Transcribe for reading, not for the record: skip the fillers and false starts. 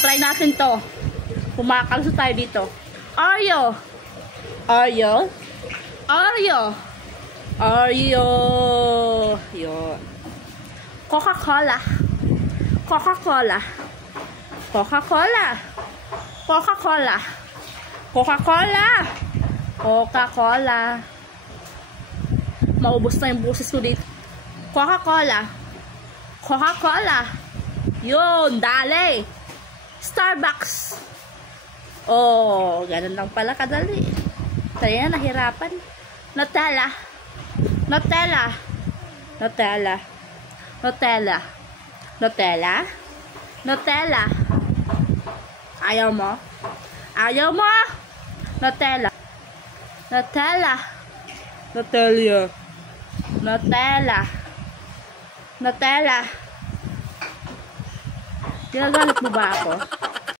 try natin to. Kumakalusot tayo dito. Oreo. Oreo. Oreo. Oreo. Yun. Coca-Cola. Coca-Cola. Coca-Cola. Coca-Cola. Coca-Cola. Coca-Cola. Maubos na yung buses ko dito. Coca-Cola. Coca-Cola. Yun, dali. Starbucks. Oh, ganun lang pala kadali. Kaya nahirapan. Nutella. Nutella. Nutella. Nutella. Nutella. Nutella. Ayaw mo? Ayaw mo? Nutella. Nutella. Nutella. Nutella. Nutella. Ginagamit mo ba ako?